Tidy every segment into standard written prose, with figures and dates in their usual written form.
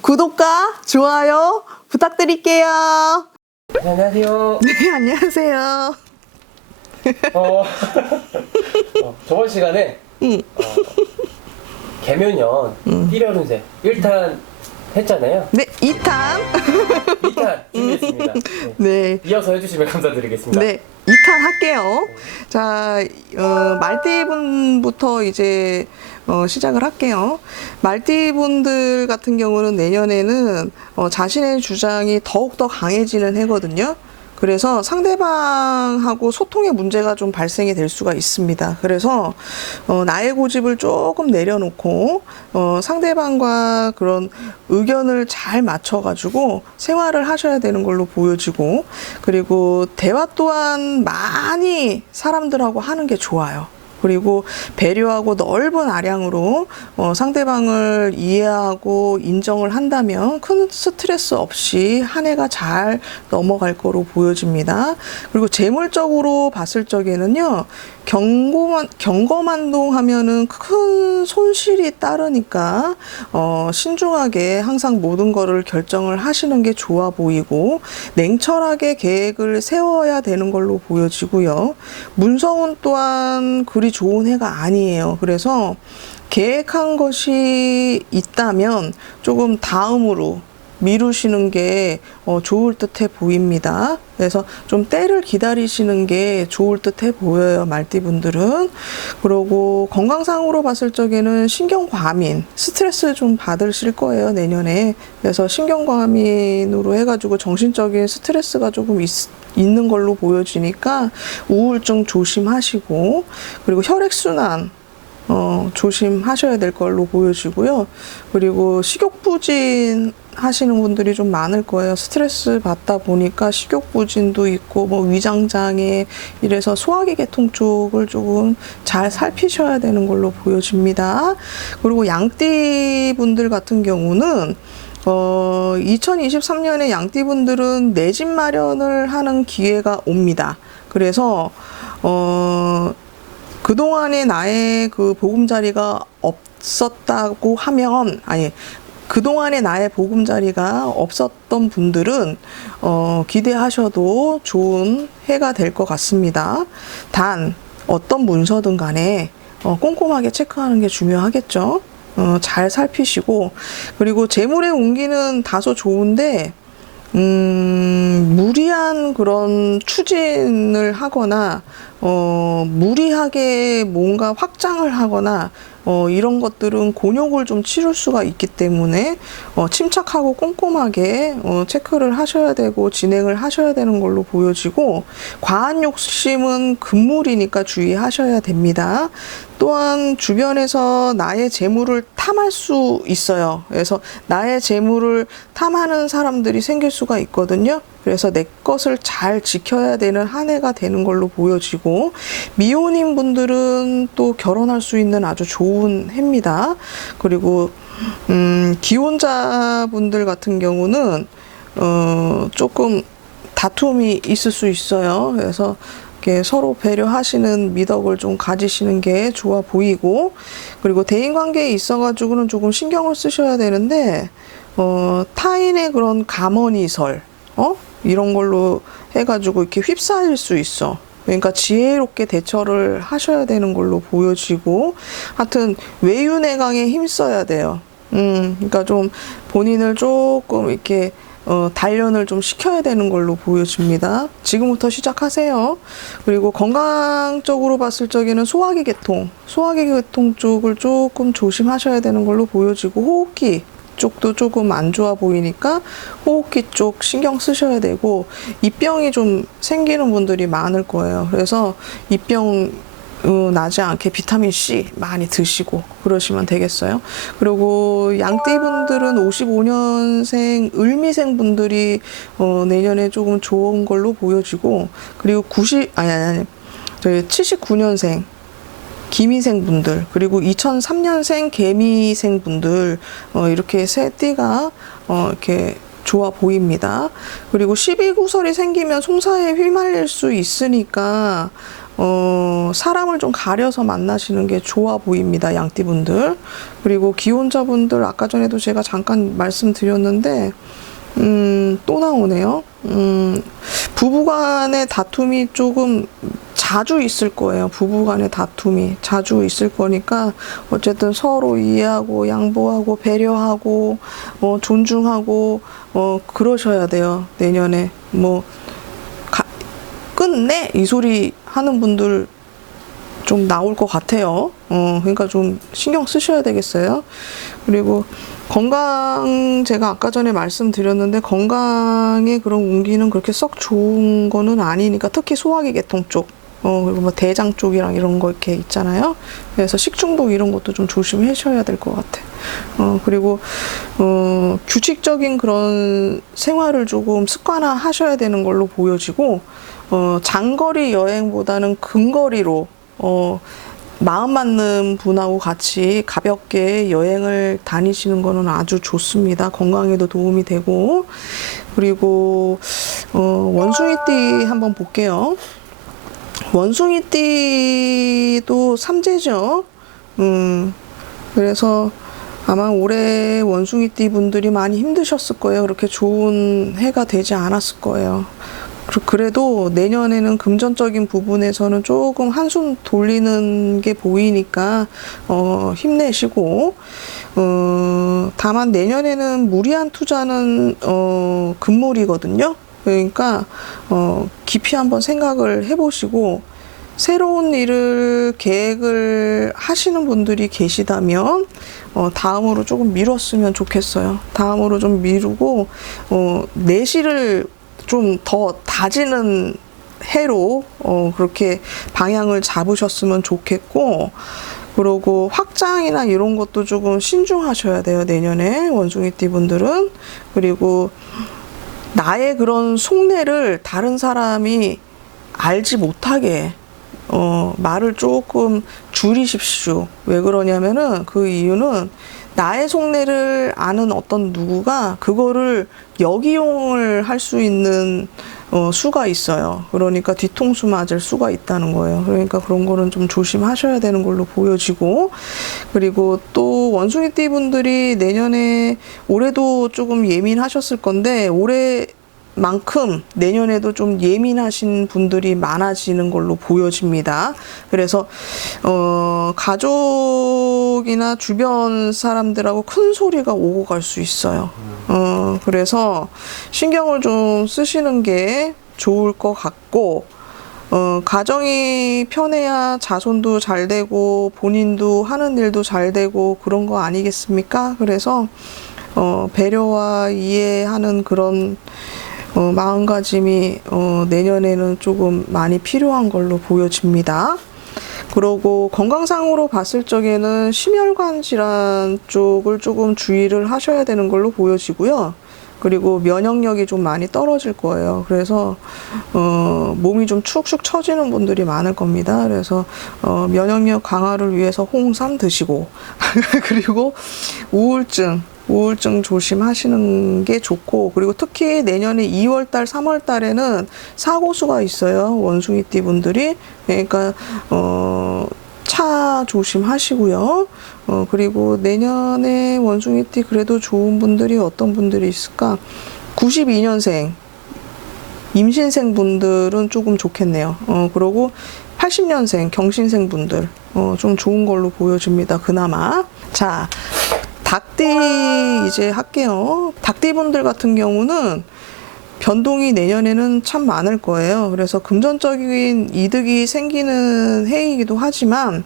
구독과 좋아요 부탁드릴게요. 네, 안녕하세요. 네, 안녕하세요. 저번 시간에 개묘년 띠별운세 1탄 했잖아요. 네, 2탄. 2탄 준비했습니다. 네. 이어서 해주시면 감사드리겠습니다. 네, 2탄 할게요. 자, 말띠분부터 이제 시작을 할게요. 말띠분들 같은 경우는 내년에는 자신의 주장이 더욱더 강해지는 해거든요. 그래서 상대방하고 소통의 문제가 좀 발생이 될 수가 있습니다. 그래서 나의 고집을 조금 내려놓고 상대방과 그런 의견을 잘 맞춰가지고 생활을 하셔야 되는 걸로 보여지고, 그리고 대화 또한 많이 사람들하고 하는 게 좋아요. 그리고 배려하고 넓은 아량으로 상대방을 이해하고 인정을 한다면 큰 스트레스 없이 한 해가 잘 넘어갈 거로 보여집니다. 그리고 재물적으로 봤을 적에는요, 경거만동하면은 큰 손실이 따르니까 신중하게 항상 모든 거를 결정을 하시는 게 좋아 보이고, 냉철하게 계획을 세워야 되는 걸로 보여지고요. 문서운 또한 그리 좋은 해가 아니에요. 그래서 계획한 것이 있다면 조금 다음으로 미루시는 게 좋을 듯해 보입니다. 그래서 좀 때를 기다리시는 게 좋을 듯해 보여요, 말띠분들은. 그리고 건강상으로 봤을 적에는 신경과민, 스트레스 좀 받으실 거예요, 내년에. 그래서 신경과민으로 해가지고 정신적인 스트레스가 조금 있는 걸로 보여지니까 우울증 조심하시고, 그리고 혈액순환 조심하셔야 될 걸로 보여지고요. 그리고 식욕부진 하시는 분들이 좀 많을 거예요. 스트레스 받다 보니까 식욕부진도 있고 위장장애, 이래서 소화기 계통 쪽을 조금 잘 살피셔야 되는 걸로 보여집니다. 그리고 양띠 분들 같은 경우는 2023년에 양띠 분들은 내 집 마련을 하는 기회가 옵니다. 그래서 그동안에 나의 그 보금자리가 없었다고 하면, 그동안에 나의 보금자리가 없었던 분들은 기대하셔도 좋은 해가 될 것 같습니다. 단 어떤 문서든 간에 꼼꼼하게 체크하는 게 중요하겠죠. 잘 살피시고, 그리고 재물의 운기는 다소 좋은데 무리한 그런 추진을 하거나 무리하게 뭔가 확장을 하거나 이런 것들은 곤욕을 좀 치를 수가 있기 때문에 침착하고 꼼꼼하게 체크를 하셔야 되고 진행을 하셔야 되는 걸로 보여지고, 과한 욕심은 금물이니까 주의하셔야 됩니다. 또한 주변에서 나의 재물을 탐할 수 있어요. 그래서 나의 재물을 탐하는 사람들이 생길 수가 있거든요. 그래서 내 것을 잘 지켜야 되는 한 해가 되는 걸로 보여지고, 미혼인 분들은 또 결혼할 수 있는 아주 좋은 해입니다. 그리고 기혼자 분들 같은 경우는 조금 다툼이 있을 수 있어요. 그래서 이렇게 서로 배려하시는 미덕을 좀 가지시는 게 좋아 보이고, 그리고 대인관계에 있어가지고는 조금 신경을 쓰셔야 되는데 타인의 그런 가머니설 이런 걸로 해가지고 이렇게 휩싸일 수 있어. 그러니까 지혜롭게 대처를 하셔야 되는 걸로 보여지고, 하여튼 외유내강에 힘써야 돼요. 그러니까 좀 본인을 조금 이렇게 단련을 좀 시켜야 되는 걸로 보여집니다. 지금부터 시작하세요. 그리고 건강적으로 봤을 적에는 소화기 계통 쪽을 조금 조심하셔야 되는 걸로 보여지고, 호흡기 쪽도 조금 안 좋아 보이니까 호흡기 쪽 신경 쓰셔야 되고, 입병이 좀 생기는 분들이 많을 거예요. 그래서 입병 나지 않게 비타민 C 많이 드시고 그러시면 되겠어요. 그리고 양띠분들은 55년생 을미생 분들이 내년에 조금 좋은 걸로 보여지고, 그리고 79년생 기미생 분들, 그리고 2003년생 개미생 분들, 이렇게 세 띠가 이렇게 좋아 보입니다. 그리고 12구설이 생기면 송사에 휘말릴 수 있으니까 사람을 좀 가려서 만나시는 게 좋아 보입니다. 양띠분들. 그리고 기혼자분들 아까 전에도 제가 잠깐 말씀드렸는데 또 나오네요. 부부간의 다툼이 조금 자주 있을 거예요. 부부간의 다툼이 자주 있을 거니까 어쨌든 서로 이해하고 양보하고 배려하고 존중하고 그러셔야 돼요. 내년에 뭐 끝내 이 소리 하는 분들 좀 나올 것 같아요. 그러니까 좀 신경 쓰셔야 되겠어요. 그리고 건강, 제가 아까 전에 말씀드렸는데 건강에 그런 운기는 그렇게 썩 좋은 거는 아니니까, 특히 소화기 계통 쪽, 그리고 뭐 대장 쪽이랑 이런 거 이렇게 있잖아요. 그래서 식중독 이런 것도 좀 조심하셔야 될 것 같아. 그리고 규칙적인 그런 생활을 조금 습관화 하셔야 되는 걸로 보여지고, 장거리 여행보다는 근거리로 마음 맞는 분하고 같이 가볍게 여행을 다니시는 거는 아주 좋습니다. 건강에도 도움이 되고. 그리고 원숭이띠 한번 볼게요. 원숭이띠도 삼재죠. 그래서 아마 올해 원숭이띠 분들이 많이 힘드셨을 거예요. 그렇게 좋은 해가 되지 않았을 거예요. 그래도 내년에는 금전적인 부분에서는 조금 한숨 돌리는 게 보이니까 힘내시고, 다만 내년에는 무리한 투자는 금물이거든요. 그러니까 깊이 한번 생각을 해보시고, 새로운 일을 계획을 하시는 분들이 계시다면 다음으로 조금 미뤘으면 좋겠어요. 다음으로 좀 미루고 내실을 좀 더 다지는 해로 그렇게 방향을 잡으셨으면 좋겠고, 그리고 확장이나 이런 것도 조금 신중하셔야 돼요. 내년에 원숭이띠 분들은. 그리고 나의 그런 속내를 다른 사람이 알지 못하게 말을 조금 줄이십시오. 왜 그러냐면은 그 이유는 나의 속내를 아는 어떤 누구가 그거를 역이용을 할 수 있는 수가 있어요. 그러니까 뒤통수 맞을 수가 있다는 거예요. 그러니까 그런 거는 좀 조심하셔야 되는 걸로 보여지고, 그리고 또 원숭이띠 분들이 내년에, 올해도 조금 예민하셨을 건데 올해만큼 내년에도 좀 예민하신 분들이 많아지는 걸로 보여집니다. 그래서 가족이나 주변 사람들하고 큰 소리가 오고 갈 수 있어요. 그래서 신경을 좀 쓰시는 게 좋을 것 같고, 가정이 편해야 자손도 잘 되고 본인도 하는 일도 잘 되고 그런 거 아니겠습니까? 그래서 배려와 이해하는 그런 마음가짐이 내년에는 조금 많이 필요한 걸로 보여집니다. 그리고 건강상으로 봤을 적에는 심혈관 질환 쪽을 조금 주의를 하셔야 되는 걸로 보여지고요. 그리고 면역력이 좀 많이 떨어질 거예요. 그래서 몸이 좀 축축 처지는 분들이 많을 겁니다. 그래서 면역력 강화를 위해서 홍삼 드시고 그리고 우울증 조심하시는 게 좋고, 그리고 특히 내년에 2월달, 3월달에는 사고수가 있어요. 원숭이띠 분들이. 그러니까 차 조심하시고요. 그리고 내년에 원숭이띠 그래도 좋은 분들이 어떤 분들이 있을까? 92년생 임신생 분들은 조금 좋겠네요. 그리고 80년생 경신생 분들 좀 좋은 걸로 보여집니다. 그나마. 자, 닭띠 이제 할게요. 닭띠 분들 같은 경우는 변동이 내년에는 참 많을 거예요. 그래서 금전적인 이득이 생기는 해이기도 하지만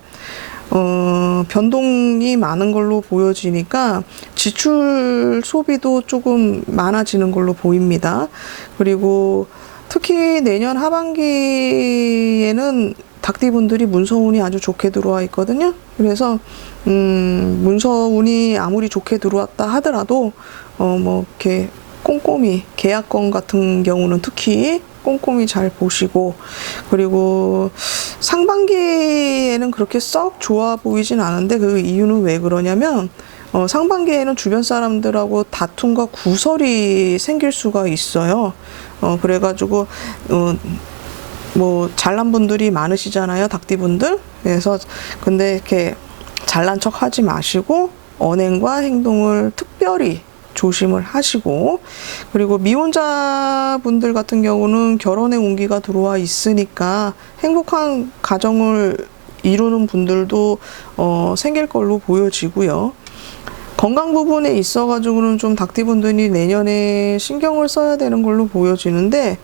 변동이 많은 걸로 보여지니까 지출 소비도 조금 많아지는 걸로 보입니다. 그리고 특히 내년 하반기에는 닭띠분들이 문서운이 아주 좋게 들어와 있거든요. 그래서 문서운이 아무리 좋게 들어왔다 하더라도 뭐 이렇게 꼼꼼히 계약건 같은 경우는 특히 꼼꼼히 잘 보시고, 그리고 상반기에는 그렇게 썩 좋아 보이진 않은데 그 이유는 왜 그러냐면 상반기에는 주변 사람들하고 다툼과 구설이 생길 수가 있어요. 그래가지고 뭐 잘난 분들이 많으시잖아요, 닭띠분들. 그래서 근데 이렇게 잘난 척 하지 마시고 언행과 행동을 특별히 조심을 하시고, 그리고 미혼자 분들 같은 경우는 결혼의 운기가 들어와 있으니까 행복한 가정을 이루는 분들도 생길 걸로 보여지고요. 건강 부분에 있어 가지고는 좀 닭띠분들이 내년에 신경을 써야 되는 걸로 보여지는데,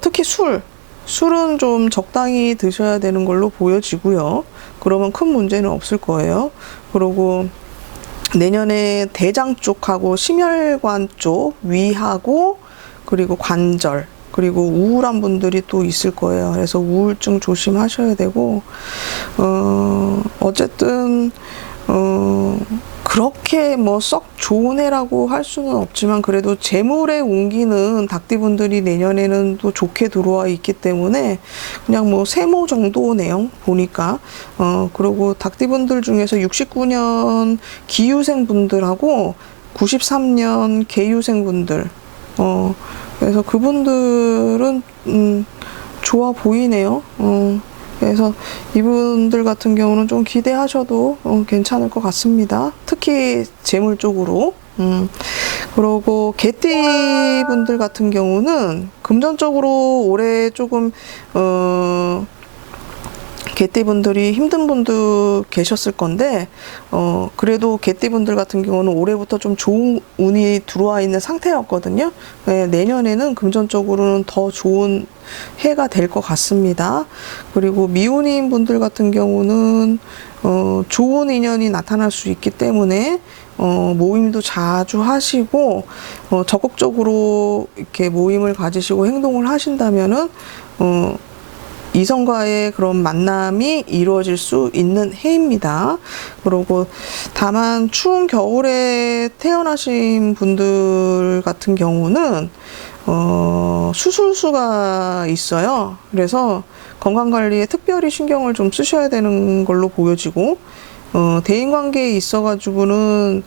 특히 술은 좀 적당히 드셔야 되는 걸로 보여지고요. 그러면 큰 문제는 없을 거예요. 그리고 내년에 대장 쪽하고 심혈관 쪽, 위하고 그리고 관절, 그리고 우울한 분들이 또 있을 거예요. 그래서 우울증 조심하셔야 되고, 어쨌든 그렇게 뭐 썩 좋은 해라고 할 수는 없지만, 그래도 재물의 운기는 닭띠분들이 내년에는 또 좋게 들어와 있기 때문에 그냥 뭐 세모 정도네요, 보니까. 그리고 닭띠분들 중에서 69년 기유생 분들하고 93년 개유생 분들, 그래서 그분들은 좋아 보이네요. 그래서 이분들 같은 경우는 좀 기대하셔도 괜찮을 것 같습니다. 특히 재물 쪽으로. 그리고 개띠 분들 같은 경우는 금전적으로 올해 조금 개띠 분들이 힘든 분도 계셨을 건데, 그래도 개띠 분들 같은 경우는 올해부터 좀 좋은 운이 들어와 있는 상태였거든요. 네, 내년에는 금전적으로는 더 좋은 해가 될 것 같습니다. 그리고 미혼인 분들 같은 경우는 좋은 인연이 나타날 수 있기 때문에 모임도 자주 하시고, 적극적으로 이렇게 모임을 가지시고 행동을 하신다면은 이성과의 그런 만남이 이루어질 수 있는 해입니다. 그리고 다만 추운 겨울에 태어나신 분들 같은 경우는 수술수가 있어요. 그래서 건강관리에 특별히 신경을 좀 쓰셔야 되는 걸로 보여지고, 대인관계에 있어가지고는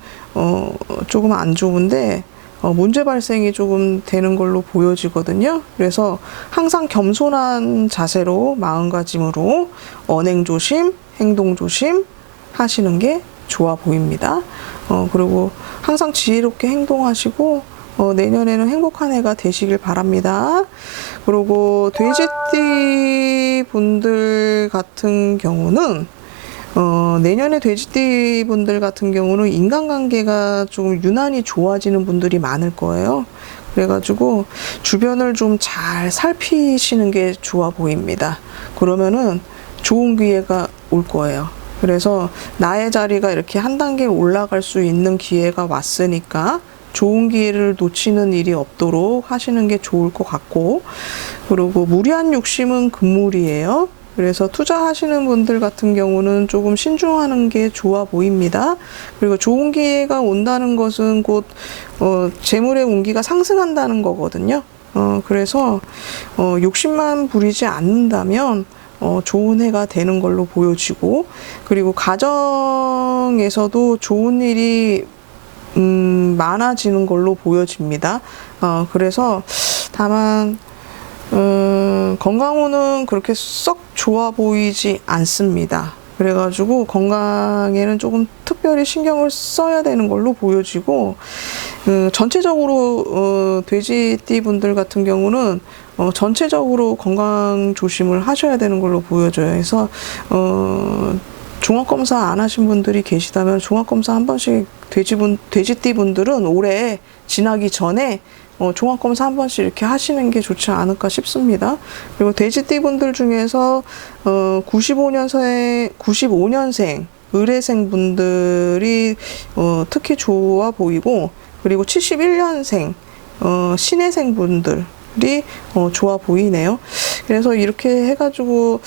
조금 안 좋은데 문제 발생이 조금 되는 걸로 보여지거든요. 그래서 항상 겸손한 자세로, 마음가짐으로 언행 조심, 행동 조심 하시는 게 좋아 보입니다. 그리고 항상 지혜롭게 행동하시고 내년에는 행복한 해가 되시길 바랍니다. 그리고 돼지띠 분들 같은 경우는 내년에 돼지띠 분들 같은 경우는 인간관계가 좀 유난히 좋아지는 분들이 많을 거예요. 그래가지고 주변을 좀 잘 살피시는 게 좋아 보입니다. 그러면은 좋은 기회가 올 거예요. 그래서 나의 자리가 이렇게 한 단계 올라갈 수 있는 기회가 왔으니까 좋은 기회를 놓치는 일이 없도록 하시는 게 좋을 것 같고, 그리고 무리한 욕심은 금물이에요. 그래서 투자하시는 분들 같은 경우는 조금 신중하는 게 좋아 보입니다. 그리고 좋은 기회가 온다는 것은 곧 재물의 운기가 상승한다는 거거든요. 그래서 욕심만 부리지 않는다면 좋은 해가 되는 걸로 보여지고, 그리고 가정에서도 좋은 일이 많아지는 걸로 보여집니다. 그래서 다만 건강운은 그렇게 썩 좋아 보이지 않습니다. 그래가지고 건강에는 조금 특별히 신경을 써야 되는 걸로 보여지고, 전체적으로 돼지띠 분들 같은 경우는 전체적으로 건강 조심을 하셔야 되는 걸로 보여져요. 그래서 종합검사 안 하신 분들이 계시다면 종합검사 한 번씩, 돼지띠 분들은 올해 지나기 전에 종합검사 한 번씩 이렇게 하시는 게 좋지 않을까 싶습니다. 그리고 돼지띠 분들 중에서 95년생 의뢰생 분들이 특히 좋아 보이고, 그리고 71년생 신해생 분들이 좋아 보이네요. 그래서 이렇게 해가지고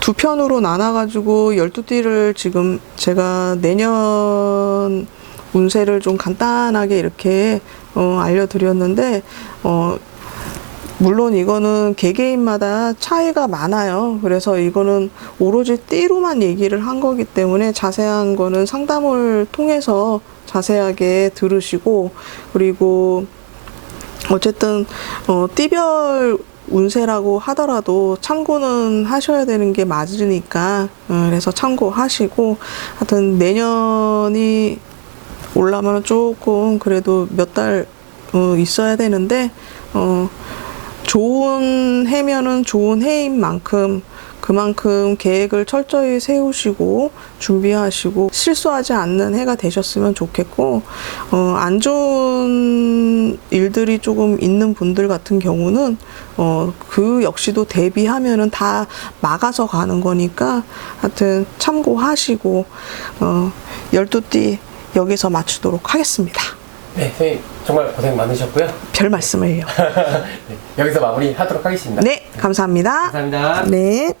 두 편으로 나눠가지고 12띠를 지금 제가 내년 운세를 좀 간단하게 이렇게 알려드렸는데, 물론 이거는 개개인마다 차이가 많아요. 그래서 이거는 오로지 띠로만 얘기를 한 거기 때문에 자세한 거는 상담을 통해서 자세하게 들으시고, 그리고 어쨌든 띠별 운세라고 하더라도 참고는 하셔야 되는 게 맞으니까 그래서 참고하시고 하여튼 내년이 올라면 조금 그래도 몇 달 있어야 되는데 좋은 해면은 좋은 해인 만큼 그만큼 계획을 철저히 세우시고 준비하시고 실수하지 않는 해가 되셨으면 좋겠고 안 좋은 일들이 조금 있는 분들 같은 경우는 그 역시도 대비하면은 다 막아서 가는 거니까 하여튼 참고하시고 12띠 여기서 마치도록 하겠습니다. 네, 선생님 정말 고생 많으셨고요. 별 말씀을요. 네, 여기서 마무리하도록 하겠습니다. 네, 감사합니다. 감사합니다. 네.